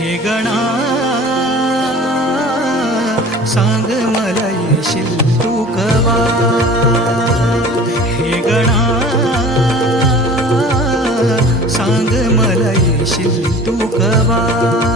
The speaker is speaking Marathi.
हे गणा सांग मला येशील तू कवा, हे गणा सांग मला येशील तू कवा.